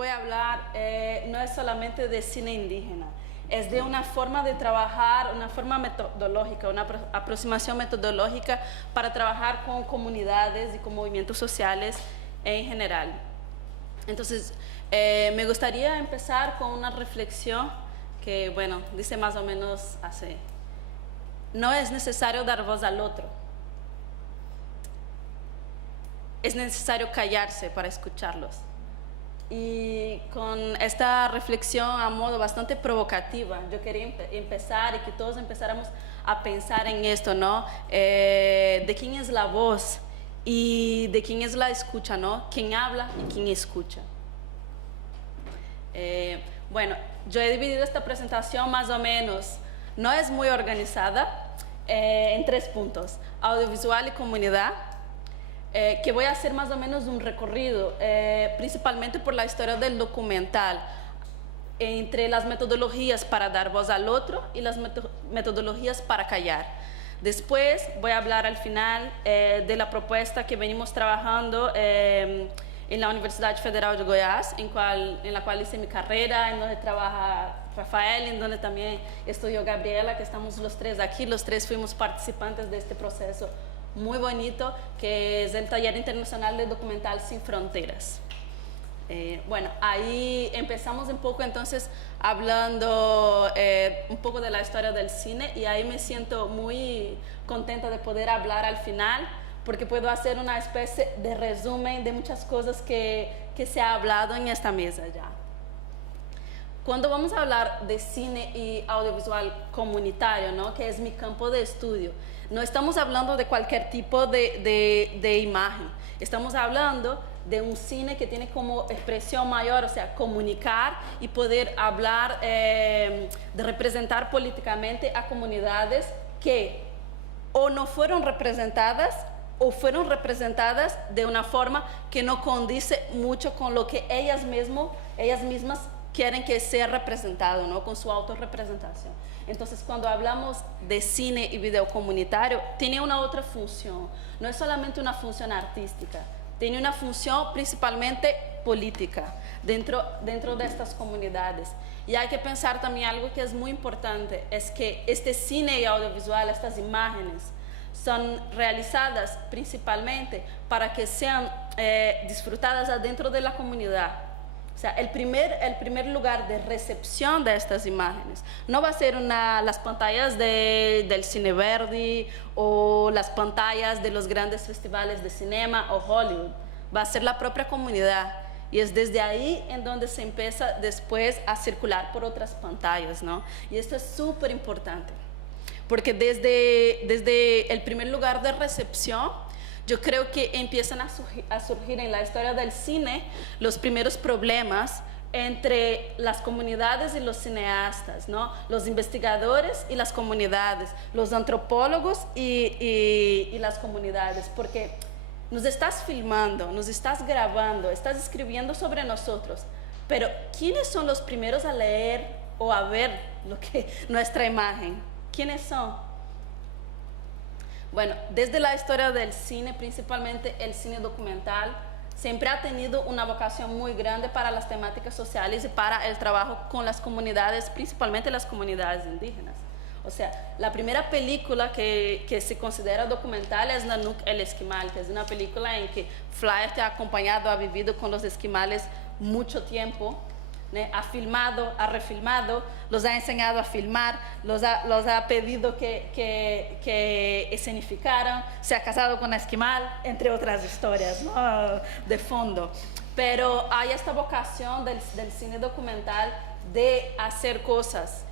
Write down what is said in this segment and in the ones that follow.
voy a hablar no es solamente de cine indígena, es de una forma de trabajar, una forma metodológica, una aproximación metodológica para trabajar con comunidades y con movimientos sociales en general. Entonces, me gustaría empezar con una reflexión que, bueno, dice más o menos así: no es necesario dar voz al otro, es necesario callarse para escucharlos. Y con esta reflexión a modo bastante provocativa, yo quería empezar y que todos empezáramos a pensar en esto, ¿no? De quién es la voz y de quién es la escucha, ¿no? Quién habla y quién escucha. Bueno, yo he dividido esta presentación más o menos, no es muy organizada, en 3 puntos: audiovisual y comunidad, que voy a hacer más o menos un recorrido, principalmente por la historia del documental, entre las metodologías para dar voz al otro y las metodologías para callar. Después voy a hablar al final de la propuesta que venimos trabajando en la Universidad Federal de Goiás, en la cual hice mi carrera, en donde trabaja Rafael, en donde también estudió Gabriela, que estamos los 3 aquí, los 3 fuimos participantes de este proceso muy bonito, que es el Taller Internacional de Documental Sin Fronteras. Bueno, ahí empezamos un poco entonces hablando un poco de la historia del cine, y ahí me siento muy contenta de poder hablar al final, porque puedo hacer una especie de resumen de muchas cosas que se ha hablado en esta mesa ya. Cuando vamos a hablar de cine y audiovisual comunitario, ¿no?, que es mi campo de estudio, no estamos hablando de cualquier tipo de imagen. Estamos hablando de un cine que tiene como expresión mayor, o sea, comunicar y poder hablar, de representar políticamente a comunidades que o no fueron representadas o fueron representadas de una forma que no condice mucho con lo que ellas mismas quieren que sea representado, ¿no?, con su autorrepresentación. Entonces, cuando hablamos de cine y video comunitario, tiene una otra función. No es solamente una función artística, tiene una función principalmente política dentro de estas comunidades. Y hay que pensar también algo que es muy importante, es que este cine y audiovisual, estas imágenes, son realizadas principalmente para que sean disfrutadas adentro de la comunidad. O sea, el primer lugar de recepción de estas imágenes no va a ser las pantallas del Cine Verdi o las pantallas de los grandes festivales de cinema o Hollywood. Va a ser la propia comunidad. Y es desde ahí en donde se empieza después a circular por otras pantallas, ¿no? Y esto es súper importante, porque desde el primer lugar de recepción, yo creo que empiezan a surgir en la historia del cine los primeros problemas entre las comunidades y los cineastas, ¿no? Los investigadores y las comunidades, los antropólogos y las comunidades, porque nos estás filmando, nos estás grabando, estás escribiendo sobre nosotros, pero ¿quiénes son los primeros a leer o a ver nuestra imagen? ¿Quiénes son? Bueno, desde la historia del cine, principalmente el cine documental, siempre ha tenido una vocación muy grande para las temáticas sociales y para el trabajo con las comunidades, principalmente las comunidades indígenas. O sea, la primera película que se considera documental es Nanook el Esquimal, que es una película en que Flaherty ha acompañado, ha vivido con los esquimales mucho tiempo, ¿no? Ha filmado, ha refilmado, los ha enseñado a filmar, los ha pedido que escenificaran, se ha casado con esquimal, entre otras historias, ¿no?, de fondo. Pero hay esta vocación del cine documental de hacer cosas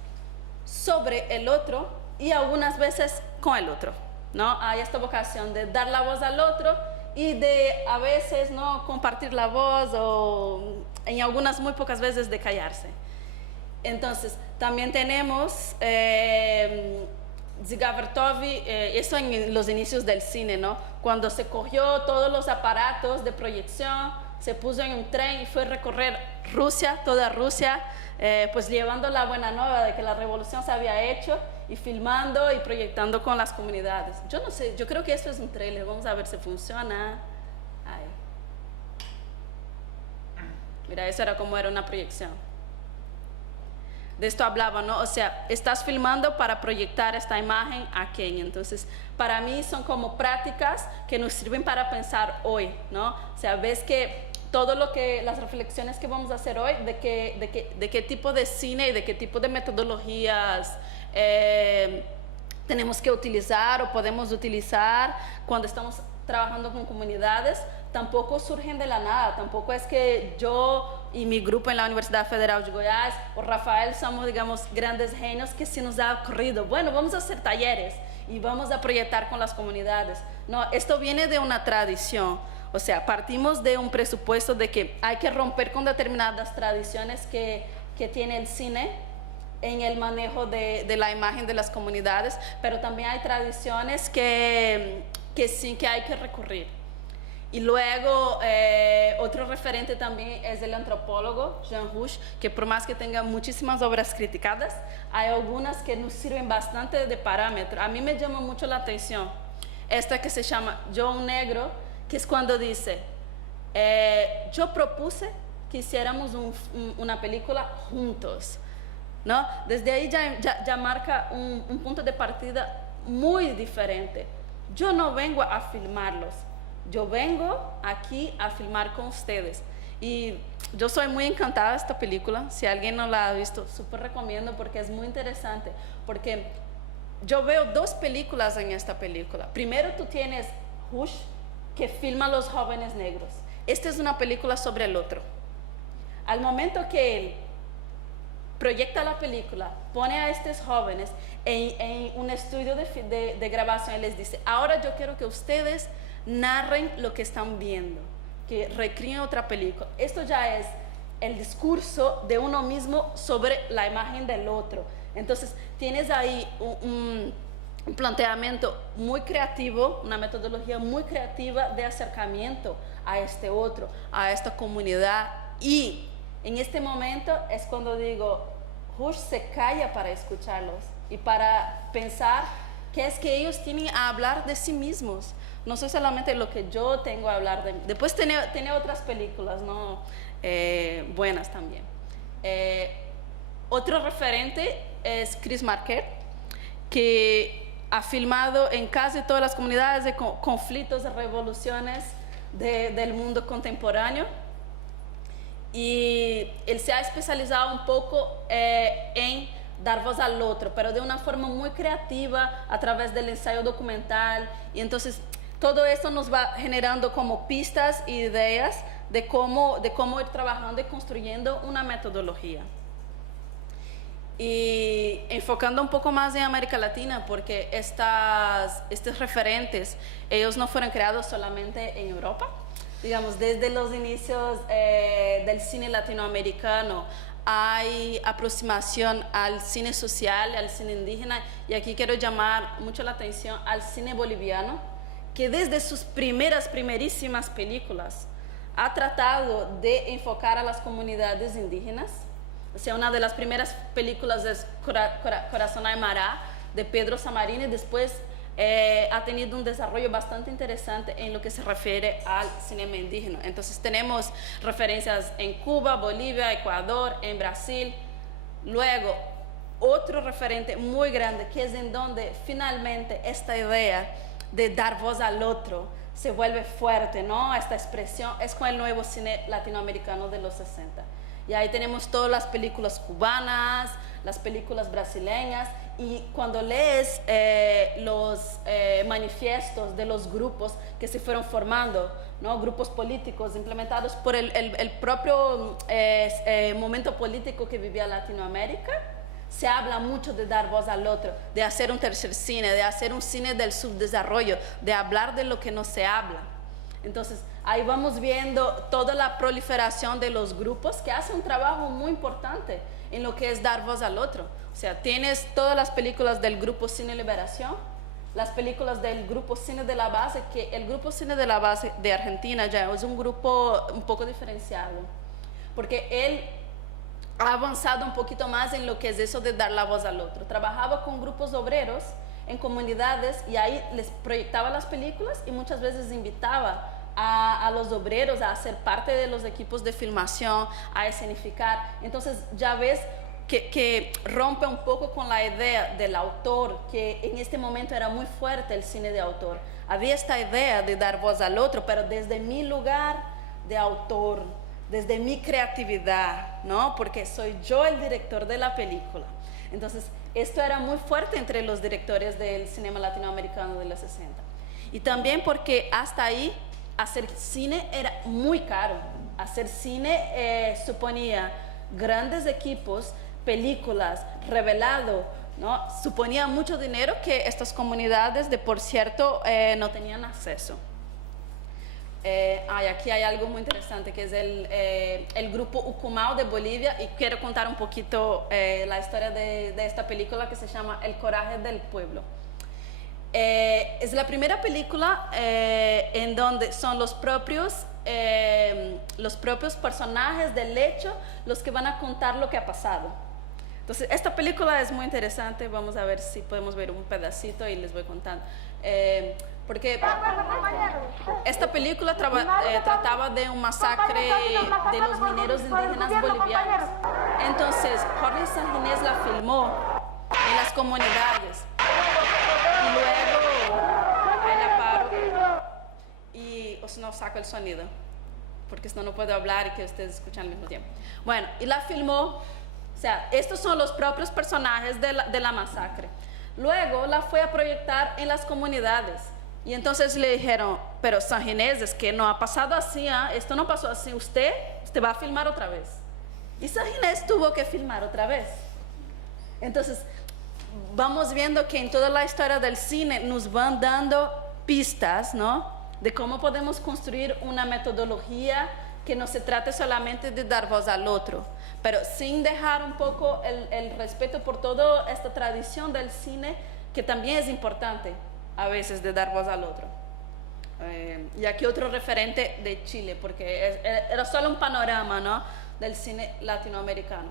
sobre el otro y algunas veces con el otro, ¿no? Hay esta vocación de dar la voz al otro y de a veces no compartir la voz, o en algunas muy pocas veces de callarse. Entonces también tenemos Dziga Vertov, eso en los inicios del cine, ¿no?, cuando se cogió todos los aparatos de proyección, se puso en un tren y fue a recorrer Rusia, toda Rusia, pues llevando la buena nueva de que la revolución se había hecho, y filmando y proyectando con las comunidades. Yo no sé, yo creo que esto es un trailer, vamos a ver si funciona. Ahí. Mira, eso era como era una proyección. De esto hablaba, ¿no? O sea, estás filmando para proyectar esta imagen a quién. Entonces, para mí son como prácticas que nos sirven para pensar hoy, ¿no? O sea, ves que todo lo que, las reflexiones que vamos a hacer hoy, de qué tipo de cine y de qué tipo de metodologías tenemos que utilizar o podemos utilizar cuando estamos trabajando con comunidades, tampoco surgen de la nada, tampoco es que yo y mi grupo en la Universidad Federal de Goiás o Rafael somos, digamos, grandes genios que se nos ha ocurrido, bueno, vamos a hacer talleres y vamos a proyectar con las comunidades. No, esto viene de una tradición, o sea, partimos de un presupuesto de que hay que romper con determinadas tradiciones que tiene el cine en el manejo de la imagen de las comunidades, pero también hay tradiciones que sí que hay que recurrir. Y luego, otro referente también es el antropólogo Jean Rouch, que por más que tenga muchísimas obras criticadas, hay algunas que nos sirven bastante de parámetro. A mí me llama mucho la atención esta que se llama Yo un Negro, que es cuando dice, yo propuse que hiciéramos una película juntos, ¿no? Desde ahí ya marca un punto de partida muy diferente. Yo no vengo a filmarlos, yo vengo aquí a filmar con ustedes. Y yo soy muy encantada de esta película. Si alguien no la ha visto, súper recomiendo porque es muy interesante. Porque yo veo dos películas en esta película. Primero tú tienes Rouch, que filma a los jóvenes negros. Esta es una película sobre el otro. Al momento que él proyecta la película, pone a estos jóvenes en un estudio de grabación y les dice, ahora yo quiero que ustedes narren lo que están viendo, que recreen otra película. Esto ya es el discurso de uno mismo sobre la imagen del otro. Entonces tienes ahí un planteamiento muy creativo, una metodología muy creativa de acercamiento a este otro, a esta comunidad. Y en este momento es cuando digo, Rouch se calla para escucharlos y para pensar qué es que ellos tienen a hablar de sí mismos. No es solamente lo que yo tengo a hablar de mí. Después tiene otras películas, ¿no? Buenas también. Otro referente es Chris Marker, que ha filmado en casi todas las comunidades de conflictos, de revoluciones del mundo contemporáneo. Y él se ha especializado un poco en dar voz al otro, pero de una forma muy creativa a través del ensayo documental. Y entonces todo esto nos va generando como pistas e ideas de cómo ir trabajando y construyendo una metodología. Y enfocando un poco más en América Latina, porque estos referentes, ellos no fueron creados solamente en Europa. Digamos, desde los inicios del cine latinoamericano hay aproximación al cine social, al cine indígena, y aquí quiero llamar mucho la atención al cine boliviano, que desde sus primerísimas películas ha tratado de enfocar a las comunidades indígenas. O sea, una de las primeras películas es Corazón Aymara, de Pedro Samarino, y después ha tenido un desarrollo bastante interesante en lo que se refiere al cinema indígena. Entonces tenemos referencias en Cuba, Bolivia, Ecuador, en Brasil. Luego, otro referente muy grande, que es en donde finalmente esta idea de dar voz al otro se vuelve fuerte, ¿no? Esta expresión es con el nuevo cine latinoamericano de los 60. Y ahí tenemos todas las películas cubanas, las películas brasileñas, y cuando lees los manifiestos de los grupos que se fueron formando, ¿no? Grupos políticos implementados por el propio momento político que vivía Latinoamérica, se habla mucho de dar voz al otro, de hacer un tercer cine, de hacer un cine del subdesarrollo, de hablar de lo que no se habla. Entonces, ahí vamos viendo toda la proliferación de los grupos que hacen un trabajo muy importante en lo que es dar voz al otro. O sea, tienes todas las películas del Grupo Cine Liberación, las películas del Grupo Cine de la Base, que el Grupo Cine de la Base de Argentina ya es un grupo un poco diferenciado, porque él ha avanzado un poquito más en lo que es eso de dar la voz al otro. Trabajaba con grupos obreros en comunidades y ahí les proyectaba las películas y muchas veces invitaba a los obreros a ser parte de los equipos de filmación, a escenificar. Entonces ya ves que rompe un poco con la idea del autor, que en este momento era muy fuerte el cine de autor. Había esta idea de dar voz al otro, pero desde mi lugar de autor, desde mi creatividad, ¿no? Porque soy yo el director de la película. Entonces, esto era muy fuerte entre los directores del cinema latinoamericano de los 60. Y también porque hasta ahí hacer cine era muy caro. Hacer cine suponía grandes equipos, películas, revelado, ¿no? Suponía mucho dinero que estas comunidades, de por cierto, no tenían acceso. Aquí hay algo muy interesante, que es el grupo Ucumau de Bolivia, y quiero contar un poquito la historia de esta película que se llama El coraje del pueblo. Es la primera película en donde son los propios personajes del hecho los que van a contar lo que ha pasado. Entonces, esta película es muy interesante. Vamos a ver si podemos ver un pedacito y les voy contando. Porque esta película trataba de un masacre de los mineros indígenas bolivianos. Entonces, Jorge Sanginés la filmó en las comunidades. Y luego, ahí la paro y o si no saco el sonido, porque si no, no puedo hablar y que ustedes escuchen al mismo tiempo. Bueno, y la filmó. O sea, estos son los propios personajes de la masacre. Luego la fue a proyectar en las comunidades. Y entonces le dijeron, pero Sanginés, es que no ha pasado así, ¿eh? Esto no pasó así, usted va a filmar otra vez. Y Sanginés tuvo que filmar otra vez. Entonces, vamos viendo que en toda la historia del cine nos van dando pistas, ¿no? De cómo podemos construir una metodología que no se trate solamente de dar voz al otro, pero sin dejar un poco el respeto por toda esta tradición del cine, que también es importante a veces de dar voz al otro. Y aquí otro referente de Chile, porque era solo un panorama, ¿no?, del cine latinoamericano.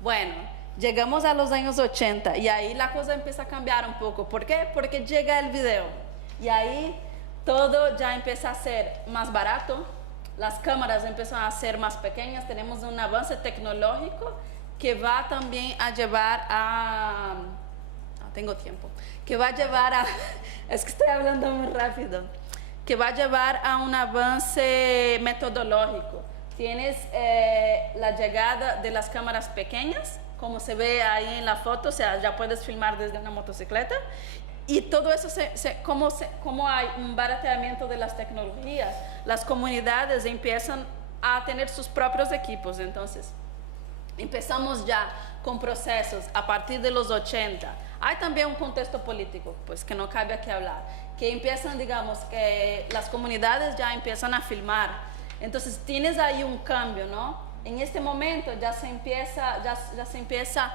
Bueno, llegamos a los años 80 y ahí la cosa empieza a cambiar un poco. ¿Por qué? Porque llega el video y ahí todo ya empieza a ser más barato. Las cámaras empiezan a ser más pequeñas, tenemos un avance tecnológico que va también a llevar a... No tengo tiempo. Que va a llevar a... Es que estoy hablando muy rápido. Que va a llevar a un avance metodológico. Tienes la llegada de las cámaras pequeñas, como se ve ahí en la foto, o sea, ya puedes filmar desde una motocicleta. Y todo eso, como hay un barateamiento de las tecnologías, las comunidades empiezan a tener sus propios equipos. Entonces, empezamos ya con procesos a partir de los 80. Hay también un contexto político, pues que no cabe aquí hablar, que empiezan, digamos, que las comunidades ya empiezan a filmar. Entonces, tienes ahí un cambio, ¿no? En este momento ya se empieza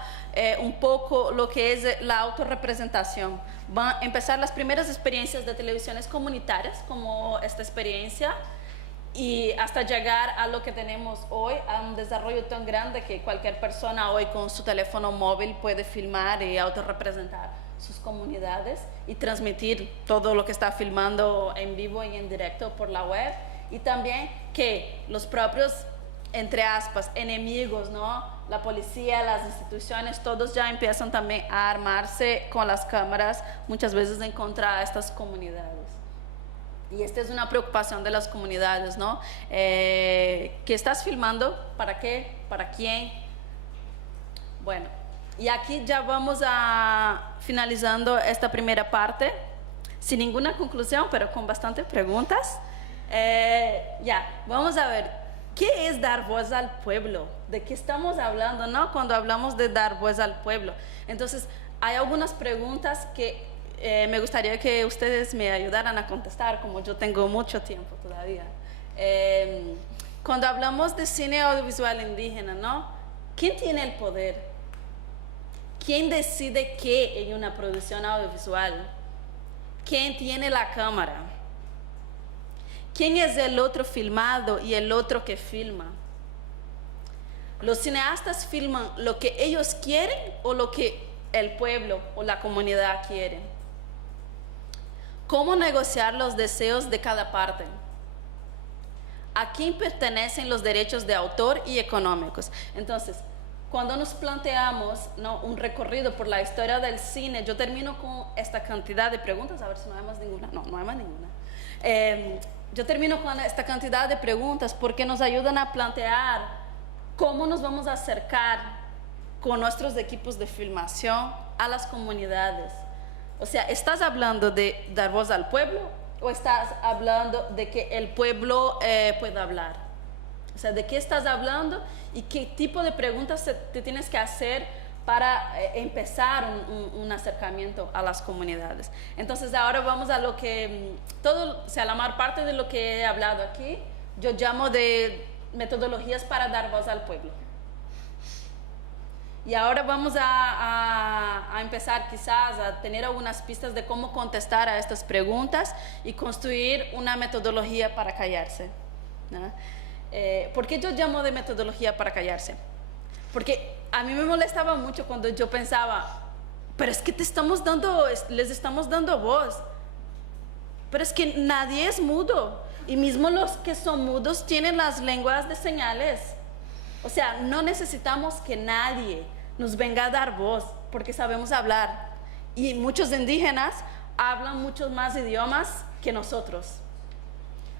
un poco lo que es la autorrepresentación. Van a empezar las primeras experiencias de televisiones comunitarias, como esta experiencia, y hasta llegar a lo que tenemos hoy, a un desarrollo tan grande que cualquier persona hoy con su teléfono móvil puede filmar y autorrepresentar sus comunidades y transmitir todo lo que está filmando en vivo y en directo por la web. Y también que los propios, entre aspas, enemigos, ¿no?, la policía, las instituciones, todos ya empiezan también a armarse con las cámaras, muchas veces en contra de estas comunidades. Y esta es una preocupación de las comunidades, ¿no? ¿Qué estás filmando? ¿Para qué? ¿Para quién? Bueno, y aquí ya vamos a finalizando esta primera parte, sin ninguna conclusión, pero con bastantes preguntas. Ya, vamos a ver. ¿Qué es dar voz al pueblo? ¿De qué estamos hablando, no? Cuando hablamos de dar voz al pueblo. Entonces, hay algunas preguntas que me gustaría que ustedes me ayudaran a contestar, como yo tengo mucho tiempo todavía. Cuando hablamos de cine audiovisual indígena, ¿no?, ¿quién tiene el poder? ¿Quién decide qué en una producción audiovisual? ¿Quién tiene la cámara? ¿Quién es el otro filmado y el otro que filma? ¿Los cineastas filman lo que ellos quieren o lo que el pueblo o la comunidad quiere? ¿Cómo negociar los deseos de cada parte? ¿A quién pertenecen los derechos de autor y económicos? Entonces, cuando nos planteamos, ¿no?, un recorrido por la historia del cine, yo termino con esta cantidad de preguntas, a ver si no hay más ninguna. No hay más ninguna. Yo termino con esta cantidad de preguntas porque nos ayudan a plantear cómo nos vamos a acercar con nuestros equipos de filmación a las comunidades. O sea, ¿estás hablando de dar voz al pueblo o estás hablando de que el pueblo pueda hablar? O sea, ¿de qué estás hablando y qué tipo de preguntas te tienes que hacer para empezar un acercamiento a las comunidades? Entonces, ahora vamos a lo que o sea, la mayor parte de lo que he hablado aquí, yo llamo de metodologías para dar voz al pueblo. Y ahora vamos a empezar quizás a tener algunas pistas de cómo contestar a estas preguntas y construir una metodología para callarse, ¿no? ¿Por qué yo llamo de metodología para callarse? Porque a mí me molestaba mucho cuando yo pensaba, pero es que les estamos dando voz, pero es que nadie es mudo, y mismo los que son mudos tienen las lenguas de señales. O sea, no necesitamos que nadie nos venga a dar voz, porque sabemos hablar, y muchos indígenas hablan muchos más idiomas que nosotros.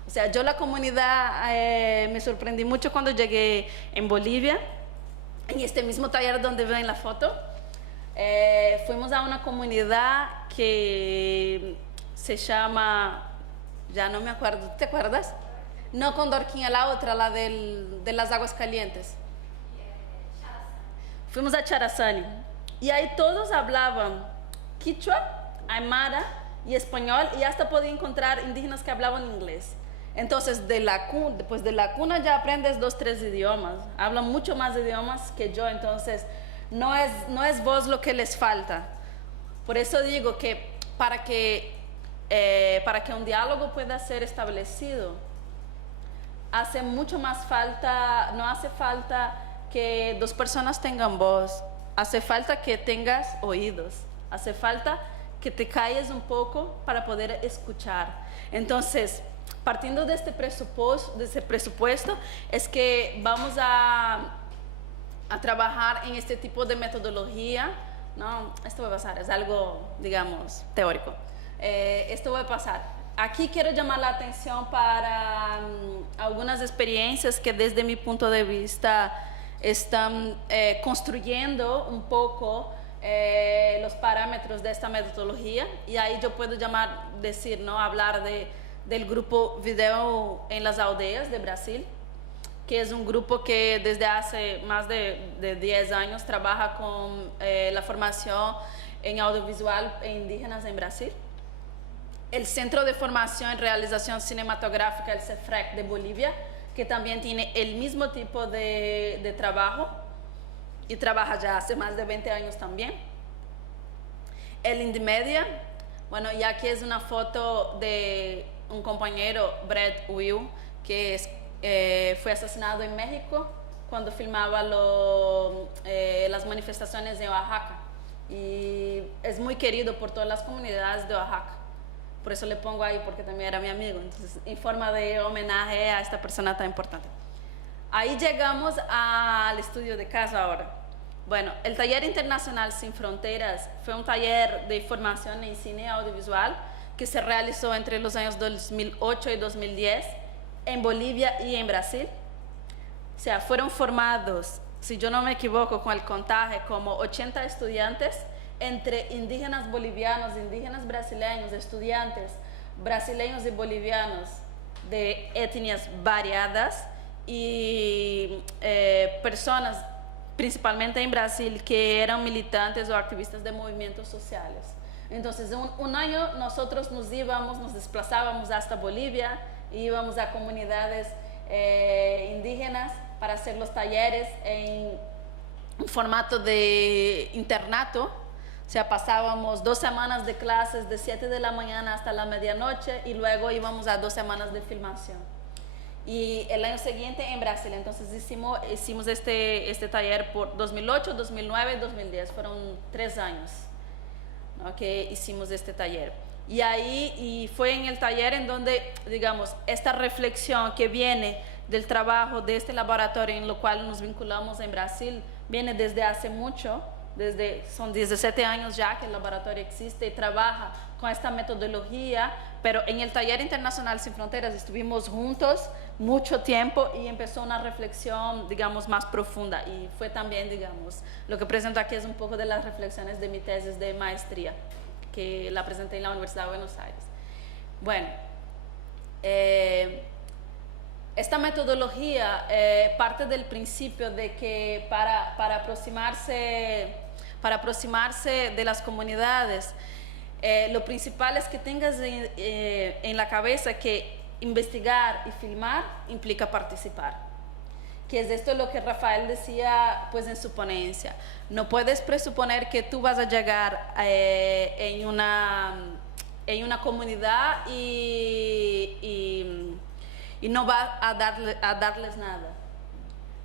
O sea, yo la comunidad me sorprendí mucho cuando llegué en Bolivia, en este mismo taller donde ven la foto. Fuimos a una comunidad que se llama, ya no me acuerdo, ¿te acuerdas? No Condorquinha, la otra, la de las aguas calientes. Fuimos a Charazani y ahí todos hablaban quichua, aymara y español, y hasta podía encontrar indígenas que hablaban inglés. Entonces, de la cuna ya aprendes 2, 3 idiomas. Hablan mucho más idiomas que yo, entonces no es voz lo que les falta. Por eso digo que para que un diálogo pueda ser establecido, hace mucho más falta, no hace falta que 2 personas tengan voz, hace falta que tengas oídos, hace falta que te calles un poco para poder escuchar. Entonces, partiendo de este presupuesto, es que vamos a trabajar en este tipo de metodología, ¿no? Esto va a pasar, es algo, digamos, teórico. Esto va a pasar. Aquí quiero llamar la atención para algunas experiencias que desde mi punto de vista están construyendo un poco los parámetros de esta metodología, y ahí yo puedo hablar del grupo Video en las Aldeas de Brasil, que es un grupo que desde hace más de 10 años trabaja con la formación en audiovisual e indígenas en Brasil. El Centro de Formación en Realización Cinematográfica, el CEFREC de Bolivia, que también tiene el mismo tipo de trabajo y trabaja ya hace más de 20 años también. El Indymedia, bueno, y aquí es una foto de un compañero, Brett Will, que fue asesinado en México cuando filmaba las manifestaciones en Oaxaca, y es muy querido por todas las comunidades de Oaxaca. Por eso le pongo ahí, porque también era mi amigo, entonces en forma de homenaje a esta persona tan importante. Ahí llegamos al estudio de caso ahora. Bueno, el Taller Internacional Sin Fronteras fue un taller de formación en cine audiovisual que se realizó entre los años 2008 y 2010 en Bolivia y en Brasil. O sea, fueron formados, si yo no me equivoco con el contaje, como 80 estudiantes, entre indígenas bolivianos, indígenas brasileños, estudiantes brasileños y bolivianos de etnias variadas, y personas principalmente en Brasil que eran militantes o activistas de movimientos sociales. Entonces, un año nosotros nos desplazábamos hasta Bolivia, y íbamos a comunidades indígenas para hacer los talleres en un formato de internato. O sea, pasábamos 2 semanas de clases de 7 de la mañana hasta la medianoche, y luego íbamos a 2 semanas de filmación. Y el año siguiente en Brasil, entonces hicimos este taller por 2008, 2009 y 2010, fueron 3 años, ¿no?, que hicimos este taller. Y fue en el taller en donde, digamos, esta reflexión que viene del trabajo de este laboratorio en lo cual nos vinculamos en Brasil, viene desde hace mucho, son 17 años ya que el laboratorio existe y trabaja con esta metodología, pero en el Taller Internacional Sin Fronteras estuvimos juntos mucho tiempo y empezó una reflexión, digamos, más profunda, y fue también, digamos, lo que presento aquí es un poco de las reflexiones de mi tesis de maestría, que la presenté en la Universidad de Buenos Aires. Bueno, esta metodología parte del principio de que para aproximarse de las comunidades, lo principal es que tengas en la cabeza que investigar y filmar implica participar, que es esto lo que Rafael decía pues en su ponencia. No puedes presuponer que tú vas a llegar en una comunidad y no va a darles nada.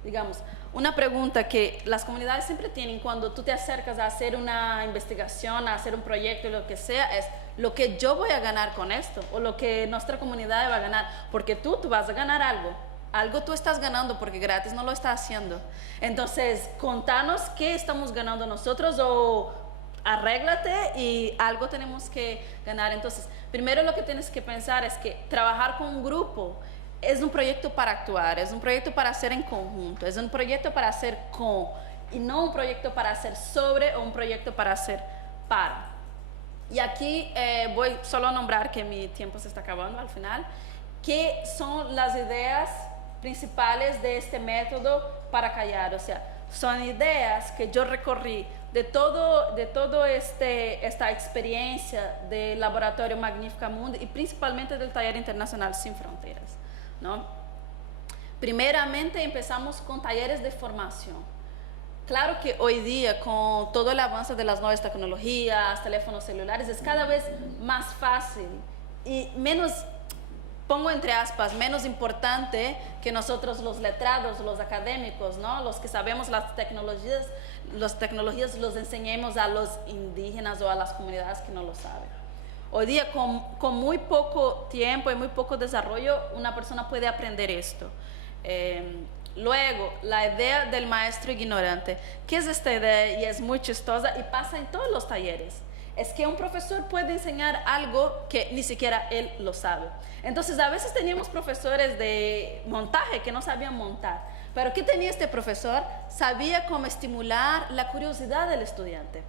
Digamos, una pregunta que las comunidades siempre tienen cuando tú te acercas a hacer una investigación, a hacer un proyecto, lo que sea, es lo que yo voy a ganar con esto, o lo que nuestra comunidad va a ganar, porque tú vas a ganar algo tú estás ganando, porque gratis no lo estás haciendo. Entonces, contanos qué estamos ganando nosotros, o arréglate y algo tenemos que ganar. Entonces, primero lo que tienes que pensar es que trabajar con un grupo es un proyecto para actuar, es un proyecto para hacer en conjunto, es un proyecto para hacer con, y no un proyecto para hacer sobre, o un proyecto para hacer para. Y aquí voy solo a nombrar, que mi tiempo se está acabando al final, qué son las ideas principales de este método para callar. O sea, son ideas que yo recorrí de todo esta experiencia del laboratorio Magnífica Mundi, y principalmente del Taller Internacional Sin Fronteras, ¿no? Primeramente empezamos con talleres de formación. Claro que hoy día, con todo el avance de las nuevas tecnologías, teléfonos celulares, es cada vez más fácil y menos, pongo entre aspas, menos importante que nosotros los letrados, los académicos, ¿no? Los que sabemos las tecnologías los enseñemos a los indígenas o a las comunidades que no lo saben. Hoy día, con muy poco tiempo y muy poco desarrollo, una persona puede aprender esto. Luego, la idea del maestro ignorante. ¿Qué es esta idea? Y es muy chistosa y pasa en todos los talleres. Es que un profesor puede enseñar algo que ni siquiera él lo sabe. Entonces, a veces teníamos profesores de montaje que no sabían montar. Pero ¿qué tenía este profesor? Sabía cómo estimular la curiosidad del estudiante.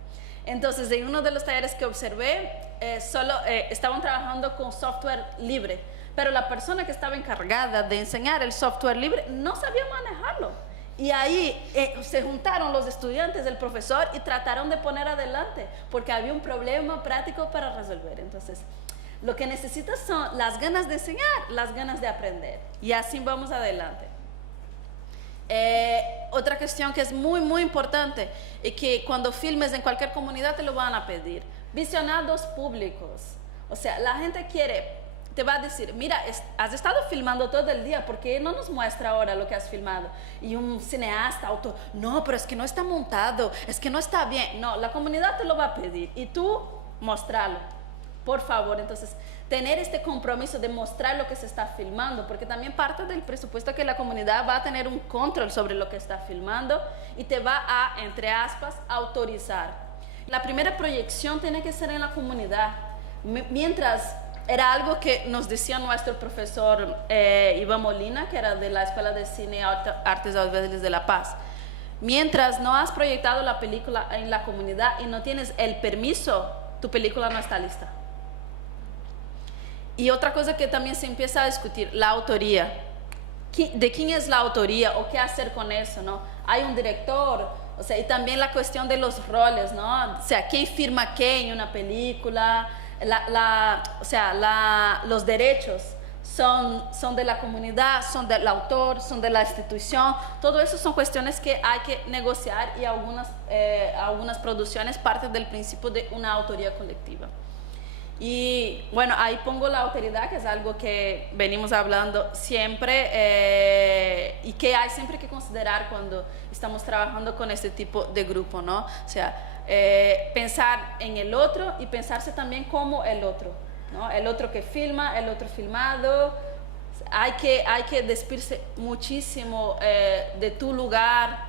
Entonces, en uno de los talleres que observé, estaban trabajando con software libre, pero la persona que estaba encargada de enseñar el software libre no sabía manejarlo. Y ahí se juntaron los estudiantes del profesor y trataron de poner adelante, porque había un problema práctico para resolver. Entonces, lo que necesitas son las ganas de enseñar, las ganas de aprender. Y así vamos adelante. Otra cuestión que es muy, muy importante, y que cuando filmes en cualquier comunidad te lo van a pedir: visionados públicos. O sea, la gente te va a decir: mira, has estado filmando todo el día, ¿por qué no nos muestra ahora lo que has filmado? Y un cineasta, no, pero es que no está montado, es que no está bien. No, la comunidad te lo va a pedir y tú mostrarlo, por favor. Entonces, tener este compromiso de mostrar lo que se está filmando, porque también parte del presupuesto que la comunidad va a tener un control sobre lo que está filmando y te va a, entre aspas, autorizar. La primera proyección tiene que ser en la comunidad. Mientras, era algo que nos decía nuestro profesor Iván Molina, que era de la Escuela de Cine y Artes Audiovisuales de La Paz. Mientras no has proyectado la película en la comunidad y no tienes el permiso, tu película no está lista. Y otra cosa que también se empieza a discutir, la autoría. ¿De quién es la autoría o qué hacer con eso, no? Hay un director, o sea, y también la cuestión de los roles, ¿no? O sea, ¿quién firma qué en una película? Los derechos son de la comunidad, son del autor, son de la institución. Todo eso son cuestiones que hay que negociar, y algunas producciones parten del principio de una autoría colectiva. Y bueno, ahí pongo la autoridad, que es algo que venimos hablando siempre y que hay siempre que considerar cuando estamos trabajando con este tipo de grupo, ¿no? O sea, pensar en el otro y pensarse también como el otro. ¿no? El otro que filma, el otro filmado. Hay que despirse muchísimo de tu lugar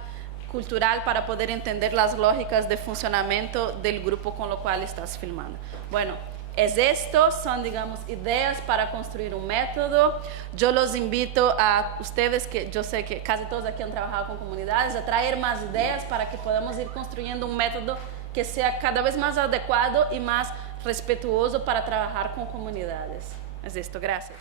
cultural para poder entender las lógicas de funcionamiento del grupo con lo cual estás filmando. Bueno, es esto, son, digamos, ideas para construir un método. Yo los invito a ustedes, que yo sé que casi todos aquí han trabajado con comunidades, a traer más ideas para que podamos ir construyendo un método que sea cada vez más adecuado y más respetuoso para trabajar con comunidades. Es esto, gracias.